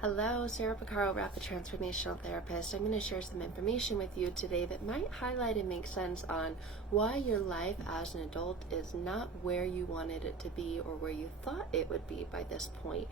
Hello, Sarah Pacaro, Rapid Transformational Therapist. I'm going to share some information with you today that might highlight and make sense on why your life as an adult is not where you wanted it to be or where you thought it would be by this point.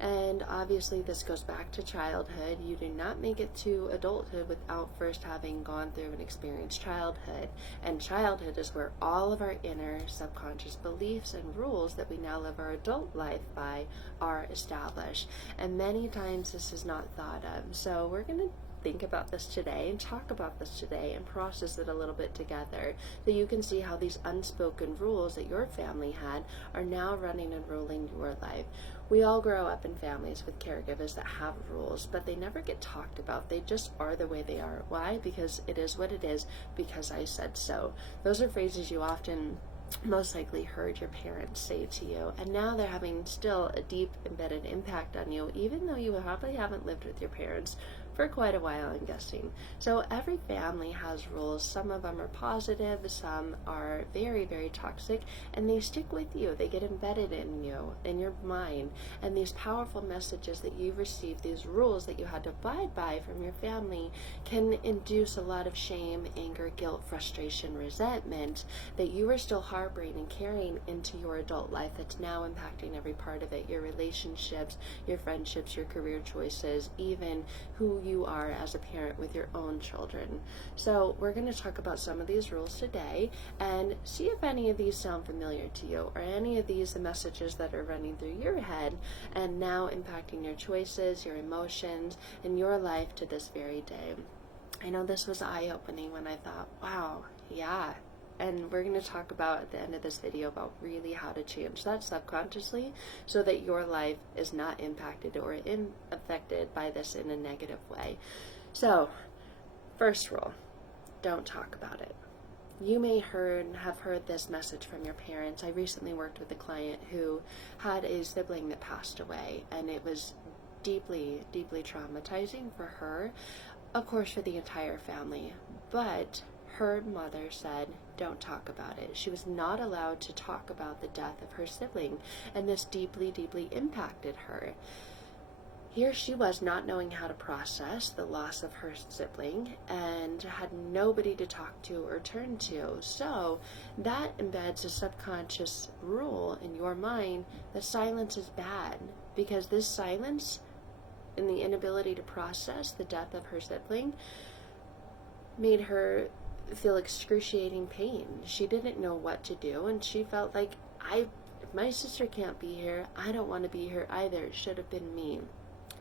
And obviously this goes back to childhood. You do not make it to adulthood without first having gone through and experienced childhood. And childhood is where all of our inner subconscious beliefs and rules that we now live our adult life by are established. And many times this is not thought of. So we're going to think about this today and talk about this today and process it a little bit together so you can see how these unspoken rules that your family had are now running and ruling your life. We all grow up in families with caregivers that have rules, but they never get talked about. They just are the way they are. Why? Because it is what it is, because I said so. Those are phrases you often most likely heard your parents say to you, and now they're having still a deep embedded impact on you, even though you probably haven't lived with your parents for quite a while, I'm guessing. So every family has rules. Some of them are positive, some are very, very toxic, and they stick with you. They get embedded in you, in your mind, and these powerful messages that you've received, these rules that you had to abide by from your family, can induce a lot of shame, anger, guilt, frustration, resentment that you are still harboring and carrying into your adult life that's now impacting every part of it, your relationships, your friendships, your career choices, even who you are as a parent with your own children. So we're going to talk about some of these rules today and see if any of these sound familiar to you, or any of these the messages that are running through your head and now impacting your choices, your emotions, and your life to this very day. I know this was eye-opening when I thought, wow, yeah. And we're going to talk about at the end of this video about really how to change that subconsciously so that your life is not impacted or affected by this in a negative way. So, first rule, don't talk about it. You may have heard this message from your parents. I recently worked with a client who had a sibling that passed away, and it was deeply, deeply traumatizing for her, of course for the entire family, but her mother said, don't talk about it. She was not allowed to talk about the death of her sibling, and this deeply, deeply impacted her. Here she was, not knowing how to process the loss of her sibling and had nobody to talk to or turn to. So that embeds a subconscious rule in your mind that silence is bad, because this silence and the inability to process the death of her sibling made her feel excruciating pain. She didn't know what to do, and she felt like, if my sister can't be here, I don't want to be here either. It should have been me.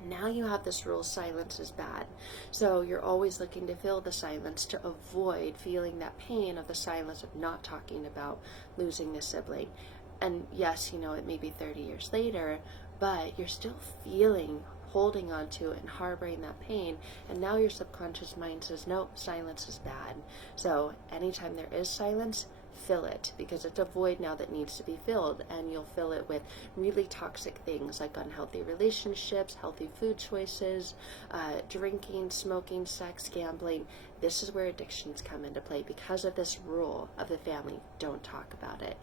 Now you have this rule, silence is bad. So you're always looking to fill the silence to avoid feeling that pain of the silence of not talking about losing a sibling. And yes, it may be 30 years later, but you're still holding on to it and harboring that pain, and now your subconscious mind says, no, silence is bad. So anytime there is silence, fill it, because it's a void now that needs to be filled, and you'll fill it with really toxic things like unhealthy relationships, healthy food choices, drinking, smoking, sex, gambling. This is where addictions come into play because of this rule of the family. Don't talk about it.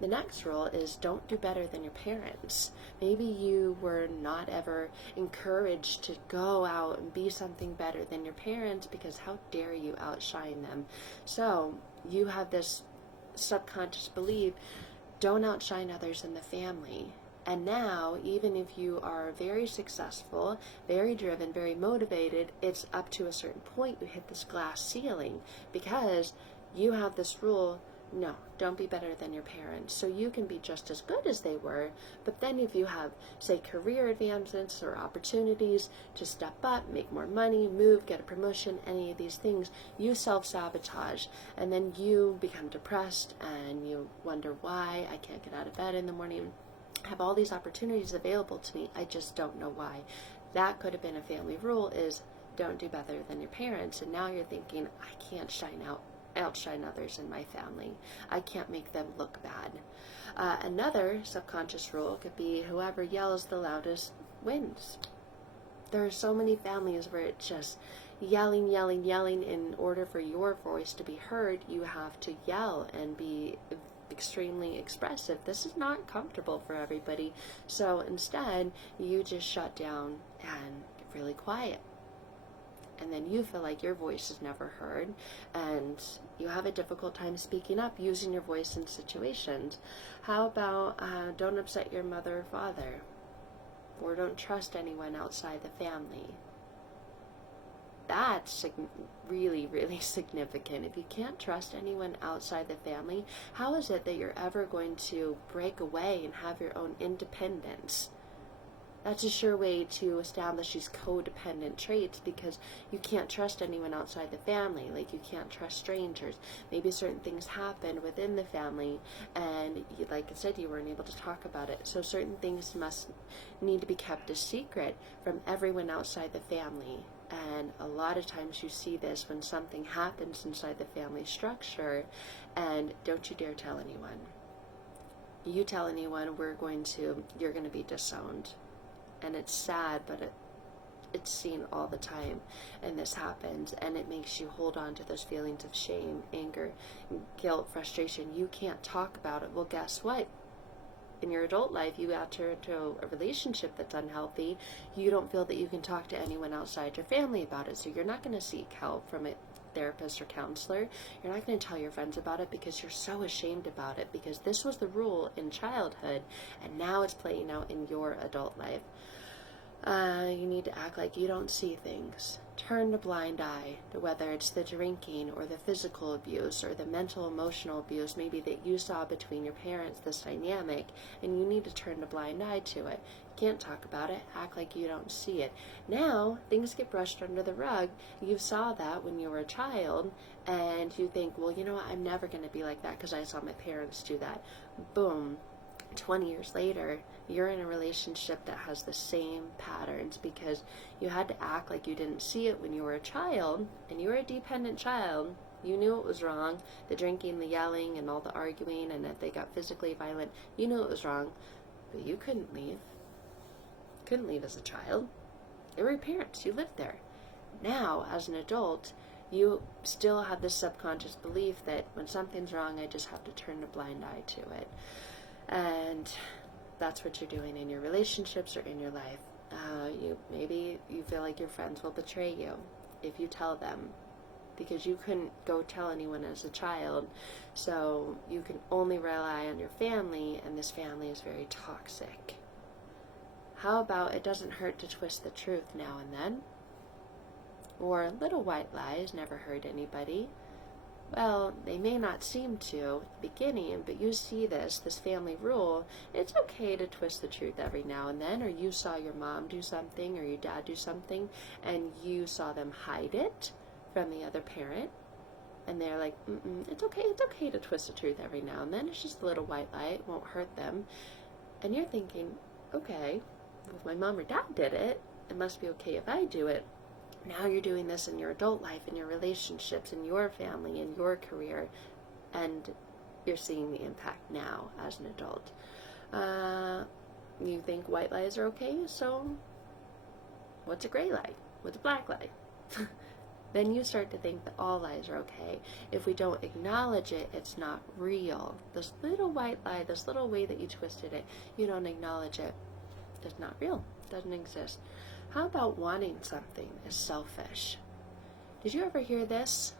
The next rule is don't do better than your parents. Maybe you were not ever encouraged to go out and be something better than your parents, because how dare you outshine them. So you have this subconscious belief, don't outshine others in the family. And now, even if you are very successful, very driven, very motivated, it's up to a certain point you hit this glass ceiling, because you have this rule, no, don't be better than your parents. So you can be just as good as they were, but then if you have, say, career advancements or opportunities to step up, make more money, move, get a promotion, any of these things, you self-sabotage, and then you become depressed and you wonder why I can't get out of bed in the morning. I have all these opportunities available to me, I just don't know why. That could have been a family rule, is don't do better than your parents, and now you're thinking, I can't outshine others in my family. I can't make them look bad. Another subconscious rule could be whoever yells the loudest wins. There are so many families where it's just yelling. In order for your voice to be heard, you have to yell and be extremely expressive. This is not comfortable for everybody. So instead, you just shut down and get really quiet. And then you feel like your voice is never heard, and you have a difficult time speaking up, using your voice in situations. How about don't upset your mother or father, or don't trust anyone outside the family? That's really, really significant. If you can't trust anyone outside the family, how is it that you're ever going to break away and have your own independence? That's a sure way to establish these codependent traits, because you can't trust anyone outside the family. Like, you can't trust strangers. Maybe certain things happened within the family, and like I said, you weren't able to talk about it. So certain things must need to be kept a secret from everyone outside the family. And a lot of times you see this when something happens inside the family structure, and don't you dare tell anyone. You tell anyone, you're going to be disowned. And it's sad, but it's seen all the time, and this happens, and it makes you hold on to those feelings of shame, anger, guilt, frustration. You can't talk about it. Well, guess what? In your adult life, you enter into a relationship that's unhealthy. You don't feel that you can talk to anyone outside your family about it, so you're not going to seek help from a therapist or counselor. You're not going to tell your friends about it because you're so ashamed about it, because this was the rule in childhood, and now it's playing out in your adult life. You need to act like you don't see things. Turn a blind eye to whether it's the drinking or the physical abuse or the mental, emotional abuse maybe that you saw between your parents, this dynamic, and you need to turn a blind eye to it. You can't talk about it. Act like you don't see it. Now, things get brushed under the rug. You saw that when you were a child, and you think, well, you know what, I'm never going to be like that because I saw my parents do that. Boom. 20 years later, you're in a relationship that has the same patterns because you had to act like you didn't see it when you were a child, and you were a dependent child. You knew it was wrong, the drinking, the yelling, and all the arguing, and if they got physically violent, you knew it was wrong, but you couldn't leave. Couldn't leave as a child. They were your parents. You lived there. Now, as an adult, you still have this subconscious belief that when something's wrong, I just have to turn a blind eye to it. And that's what you're doing in your relationships or in your life. Maybe you feel like your friends will betray you if you tell them, because you couldn't go tell anyone as a child, so you can only rely on your family, and this family is very toxic. How about it doesn't hurt to twist the truth now and then? Or little white lies never hurt anybody. Well, they may not seem to at the beginning, but you see this family rule. It's okay to twist the truth every now and then, or you saw your mom do something or your dad do something, and you saw them hide it from the other parent, and they're like, it's okay to twist the truth every now and then. It's just a little white lie, it won't hurt them. And you're thinking, okay, if my mom or dad did it, it must be okay if I do it. Now you're doing this in your adult life, in your relationships, in your family, in your career, and you're seeing the impact now as an adult. You think white lies are okay, so what's a gray lie? What's a black lie? Then you start to think that all lies are okay. If we don't acknowledge it, it's not real. This little white lie, this little way that you twisted it, you don't acknowledge it, it's not real, it doesn't exist. How about wanting something is selfish? Did you ever hear this?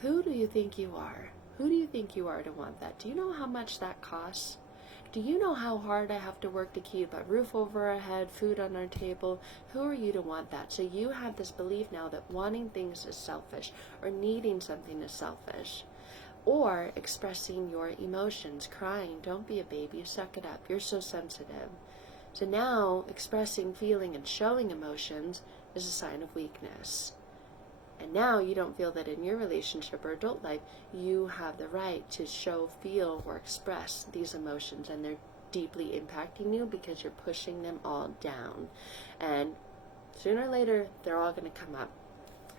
Who do you think you are? Who do you think you are to want that? Do you know how much that costs? Do you know how hard I have to work to keep a roof over our head, food on our table? Who are you to want that? So you have this belief now that wanting things is selfish, or needing something is selfish. Or expressing your emotions, crying, don't be a baby, suck it up, you're so sensitive. So now, expressing, feeling, and showing emotions is a sign of weakness. And now you don't feel that in your relationship or adult life, you have the right to show, feel, or express these emotions, and they're deeply impacting you because you're pushing them all down. And sooner or later, they're all going to come up.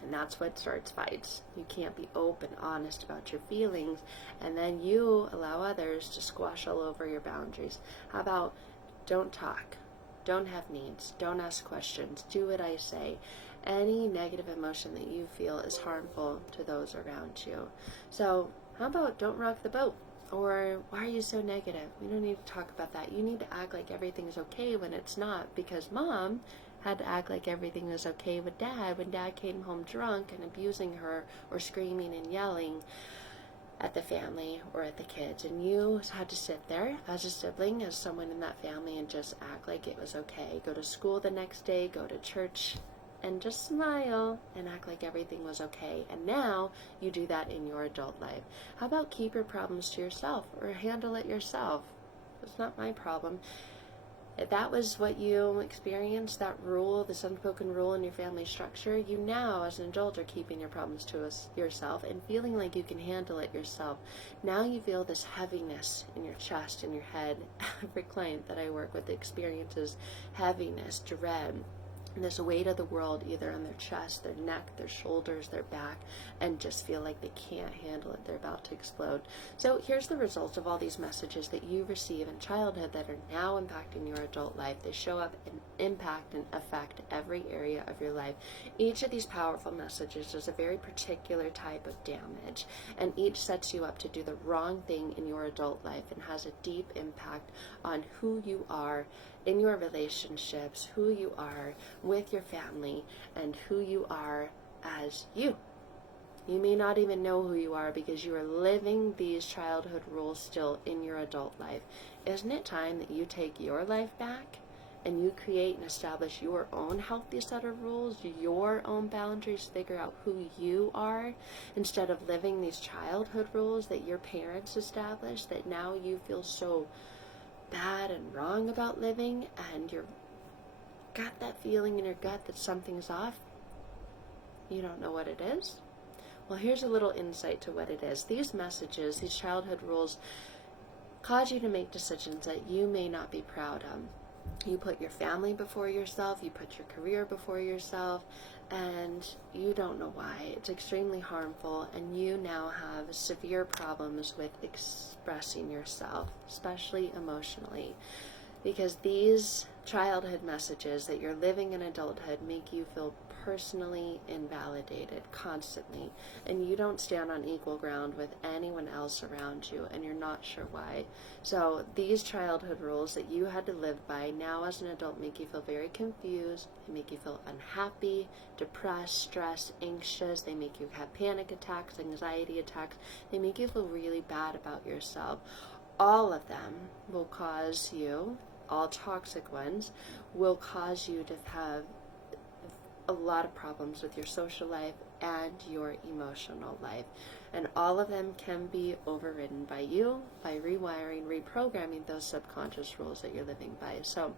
And that's what starts fights. You can't be open, honest about your feelings, and then you allow others to squash all over your boundaries. How about don't talk, don't have needs, don't ask questions, do what I say. Any negative emotion that you feel is harmful to those around you. So how about don't rock the boat? Or why are you so negative? We don't need to talk about that. You need to act like everything's okay when it's not, because mom had to act like everything was okay with dad when dad came home drunk and abusing her or screaming and yelling at the family or at the kids. And you had to sit there as a sibling, as someone in that family, and just act like it was okay. Go to school the next day, go to church, and just smile and act like everything was okay. And now you do that in your adult life. How about keep your problems to yourself or handle it yourself? It's not my problem. If that was what you experienced, that rule, this unspoken rule in your family structure, you now as an adult are keeping your problems to yourself and feeling like you can handle it yourself. Now you feel this heaviness in your chest, in your head. Every client that I work with experiences heaviness, dread, this weight of the world either on their chest, their neck, their shoulders, their back, and just feel like they can't handle it. They're about to explode. So here's the result of all these messages that you receive in childhood that are now impacting your adult life. They show up and impact and affect every area of your life. Each of these powerful messages is a very particular type of damage, and each sets you up to do the wrong thing in your adult life and has a deep impact on who you are in your relationships, who you are with your family, and who you are as you. You may not even know who you are because you are living these childhood rules still in your adult life. Isn't it time that you take your life back and you create and establish your own healthy set of rules, your own boundaries, figure out who you are, instead of living these childhood rules that your parents established that now you feel so bad and wrong about living, and you're got that feeling in your gut that something's off? You don't know what it is? Well, here's a little insight to what it is. These messages, these childhood rules, cause you to make decisions that you may not be proud of. You put your family before yourself, you put your career before yourself, and you don't know why. It's extremely harmful, and you now have severe problems with expressing yourself, especially emotionally, because these childhood messages that you're living in adulthood make you feel personally invalidated constantly, and you don't stand on equal ground with anyone else around you, and you're not sure why. So these childhood rules that you had to live by now as an adult make you feel very confused. They make you feel unhappy, depressed, stressed, anxious. They make you have panic attacks, anxiety attacks. They make you feel really bad about yourself. All of them will cause you, all toxic ones, will cause you to have a lot of problems with your social life and your emotional life. And all of them can be overridden by you, by rewiring, reprogramming those subconscious rules that you're living by. So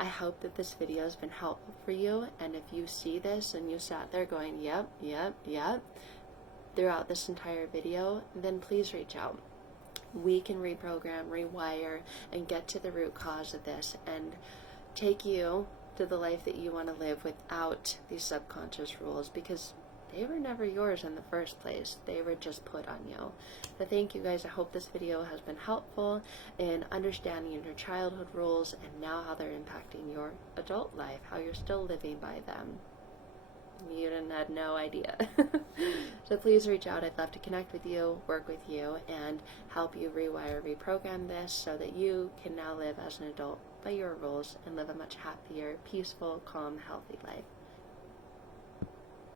I hope that this video has been helpful for you. And if you see this and you sat there going, yep, throughout this entire video, then please reach out. We can reprogram, rewire, and get to the root cause of this and take you to the life that you want to live without these subconscious rules, because they were never yours in the first place. They were just put on you. So thank you guys. I hope this video has been helpful in understanding your childhood rules and now how they're impacting your adult life, how you're still living by them. You didn't had no idea. So please reach out. I'd love to connect with you, work with you, and help you rewire, reprogram this so that you can now live as an adult by your rules and live a much happier, peaceful, calm, healthy life.